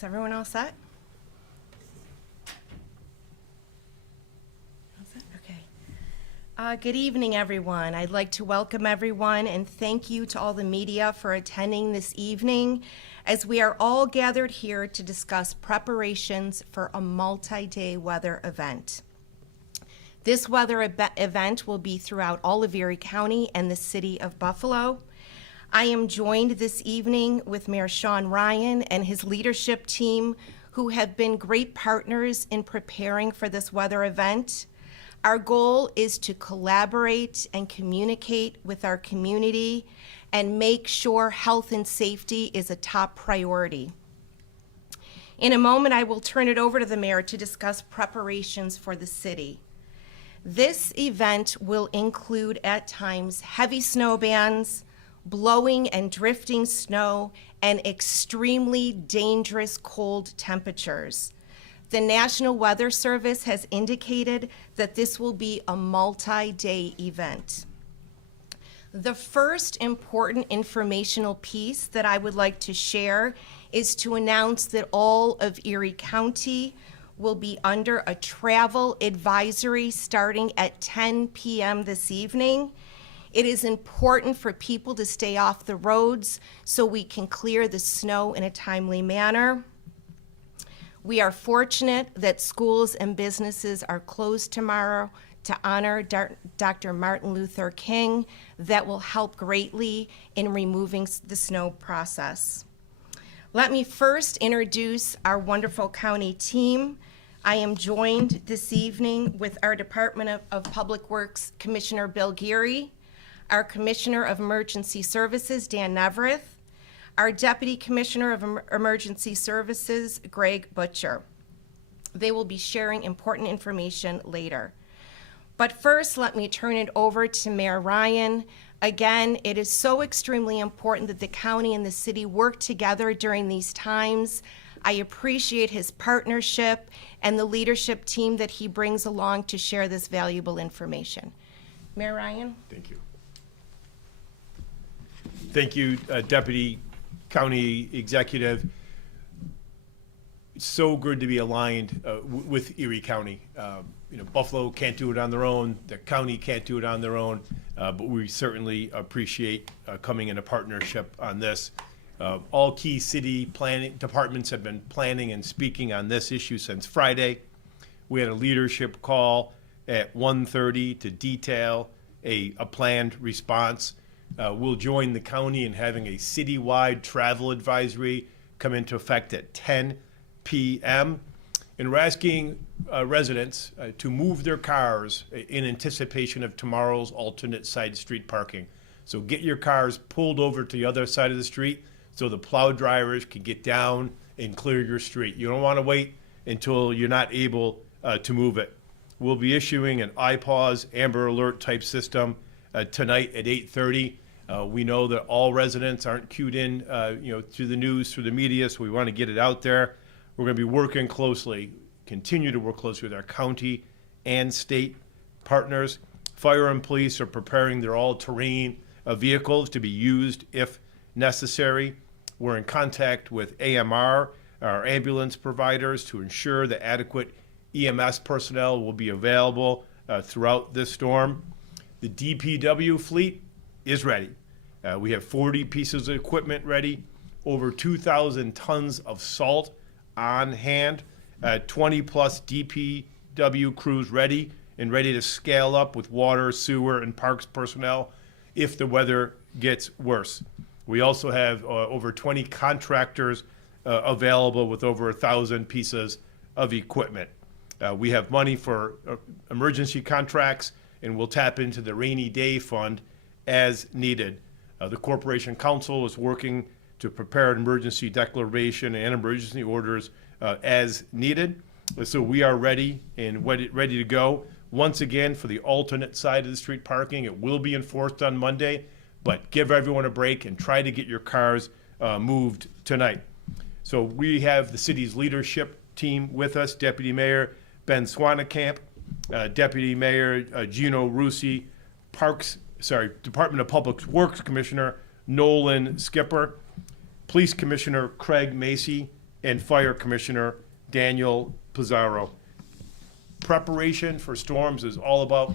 Is everyone all set? All set? Okay. Good evening, everyone. I'd like to welcome everyone and thank you to all the media for attending this evening as we are all gathered here to discuss preparations for a multi-day weather event. This weather event will be throughout all of Erie County and the city of Buffalo. I am joined this evening with Mayor Sean Ryan and his leadership team, who have been great partners in preparing for this weather event. Our goal is to collaborate and communicate with our community and make sure health and safety is a top priority. In a moment, I will turn it over to the mayor to discuss preparations for the city. This event will include at times heavy snow bands, blowing and drifting snow, and extremely dangerous cold temperatures. The National Weather Service has indicated that this will be a multi-day event. The first important informational piece that I would like to share is to announce that all of Erie County will be under a travel advisory starting at 10 p.m. this evening. It is important for people to stay off the roads so we can clear the snow in a timely manner. We are fortunate that schools and businesses are closed tomorrow to honor Dr. Martin Luther King. That will help greatly in removing the snow process. Let me first introduce our wonderful county team. I am joined this evening with our Department of Public Works Commissioner Bill Geary, our Commissioner of Emergency Services, Dan Nevereth, our Deputy Commissioner of Emergency Services, Greg Butcher. They will be sharing important information later. But first, let me turn it over to Mayor Ryan. Again, it is so extremely important that the county and the city work together during these times. I appreciate his partnership and the leadership team that he brings along to share this valuable information. Mayor Ryan? Thank you. Thank you, Deputy County Executive. It's so good to be aligned with Erie County. Buffalo can't do it on their own. The county can't do it on their own, but we certainly appreciate coming in a partnership on this. All key city planning departments have been planning and speaking on this issue since Friday. We had a leadership call at 1:30 to detail a planned response. We'll join the county in having a citywide travel advisory come into effect at 10 p.m. And we're asking residents to move their cars in anticipation of tomorrow's alternate side street parking. So get your cars pulled over to the other side of the street so the plow drivers can get down and clear your street. You don't want to wait until you're not able to move it. We'll be issuing an iPause Amber Alert type system tonight at 8:30. We know that all residents aren't cued in, through the news, through the media, so we want to get it out there. We're going to be working closely, continue to work closely with our county and state partners. Fire and police are preparing their all-terrain vehicles to be used if necessary. We're in contact with AMR, our ambulance providers, to ensure that adequate EMS personnel will be available throughout this storm. The DPW fleet is ready. We have 40 pieces of equipment ready, over 2,000 tons of salt on hand, 20 plus DPW crews ready and ready to scale up with water, sewer, and parks personnel if the weather gets worse. We also have over 20 contractors available with over 1,000 pieces of equipment. We have money for emergency contracts, and we'll tap into the rainy day fund as needed. The Corporation Council is working to prepare an emergency declaration and emergency orders as needed. So we are ready and ready to go. Once again, for the alternate side of the street parking, it will be enforced on Monday, but give everyone a break and try to get your cars moved tonight. So we have the city's leadership team with us, Deputy Mayor Ben Swanekamp, Deputy Mayor Gino Rusi, Department of Public Works Commissioner Nolan Skipper, Police Commissioner Craig Macy, and Fire Commissioner Daniel Pizarro. Preparation for storms is all about,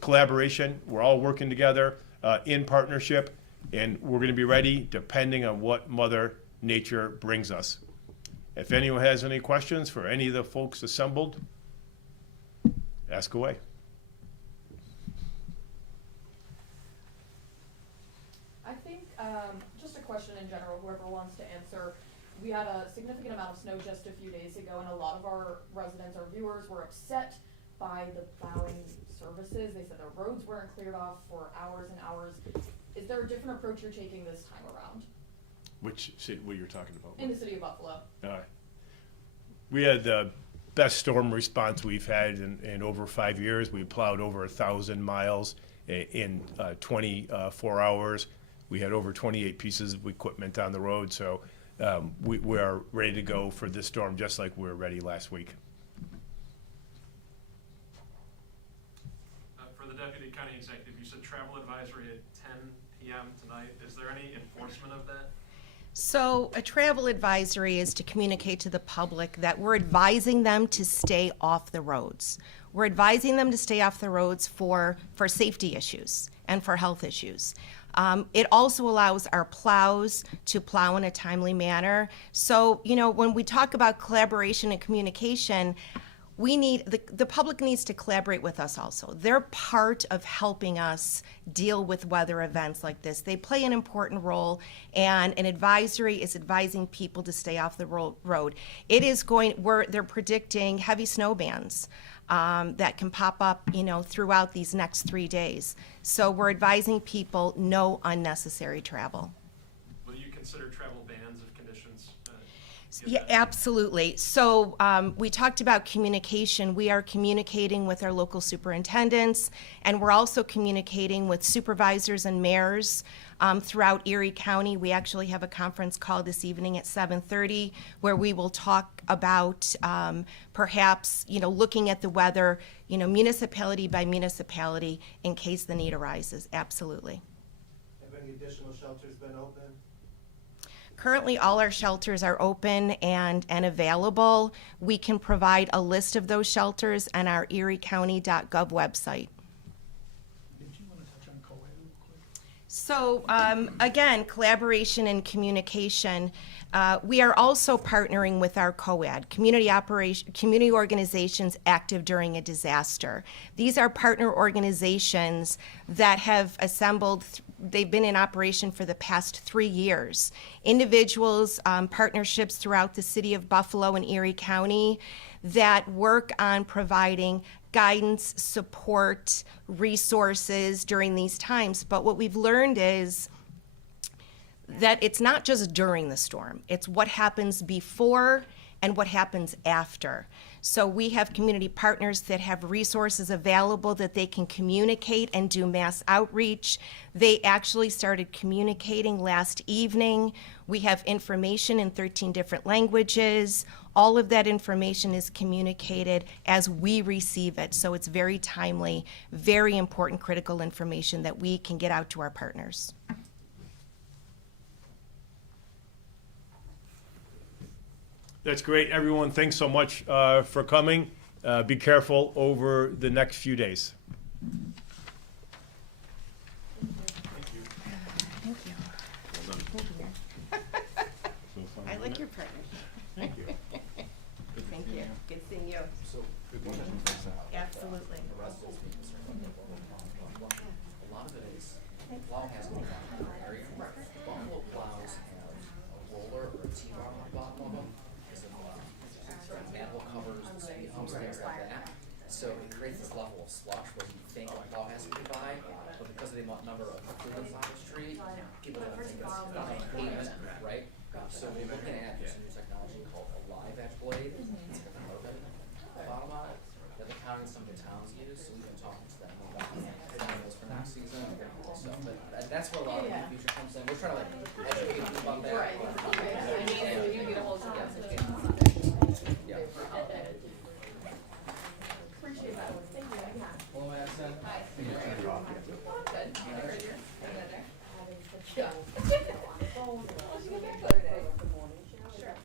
collaboration. We're all working together in partnership, and we're going to be ready depending on what Mother Nature brings us. If anyone has any questions for any of the folks assembled, ask away. I think, just a question in general, whoever wants to answer. We had a significant amount of snow just a few days ago, and a lot of our residents, our viewers, were upset by the plowing services. They said the roads weren't cleared off for hours and hours. Is there a different approach you're taking this time around Which city, what you're talking about? in the city of Buffalo? We had the best storm response we've had in over 5 years. We plowed over 1,000 miles in 24 hours. We had over 28 pieces of equipment on the road, so we are ready to go for this storm, just like we were ready last week. For the Deputy County Executive, you said travel advisory at 10 p.m. tonight. Is there any enforcement of that? So a travel advisory is to communicate to the public that we're advising them to stay off the roads. We're advising them to stay off the roads for safety issues and for health issues. It also allows our plows to plow in a timely manner. So, when we talk about collaboration and communication, the public needs to collaborate with us also. They're part of helping us deal with weather events like this. They play an important role, and an advisory is advising people to stay off the road. They're predicting heavy snow bands that can pop up, throughout these next 3 days. So we're advising people no unnecessary travel. Will you consider travel bans if conditions? Yeah, absolutely. So we talked about communication. We are communicating with our local superintendents, and we're also communicating with supervisors and mayors throughout Erie County. We actually have a conference call this evening at 7:30 where we will talk about perhaps, looking at the weather, municipality by municipality in case the need arises. Absolutely. Have any additional shelters been open? Currently, all our shelters are open and available. We can provide a list of those shelters on our eriecounty.gov website. Did you want to touch on COED real quick? So again, collaboration and communication. We are also partnering with our COED, community organizations active during a disaster. These are partner organizations that have assembled. They've been in operation for the past 3 years. Individuals, partnerships throughout the city of Buffalo and Erie County that work on providing guidance, support, resources during these times. But what we've learned is that it's not just during the storm, it's what happens before and what happens after. So we have community partners that have resources available that they can communicate and do mass outreach. They actually started communicating last evening. We have information in 13 different languages. All of that information is communicated as we receive it. So it's very timely, very important, critical information that we can get out to our partners. That's great, everyone. Thanks so much for coming. Be careful over the next few days. Thank you. I like your partnership. Thank you. Thank you. Good seeing you. So, Absolutely. The rest is being concerned about a lot of it is, plow has no bottom in the area. Buffalo plows have a roller or a T-bar on the bottom of them, because of manhole covers and speed humps, things like that. So it creates this level of slush where you think a plow has to be by, but because of the number of improvements on the street, people don't think it's pavement, right? So we're looking at this new technology called a live edge blade. It's got a carbon bottom on it that the county and some of the towns use, so we've been talking to them about planning those for next season and stuff. But that's where a lot of the future comes in. We're trying to educate people about that. Right. I mean, if you get a hold of them, Yeah. appreciate that. Thank you. Well, my accent. Good. Yeah. Well, she got back the other day.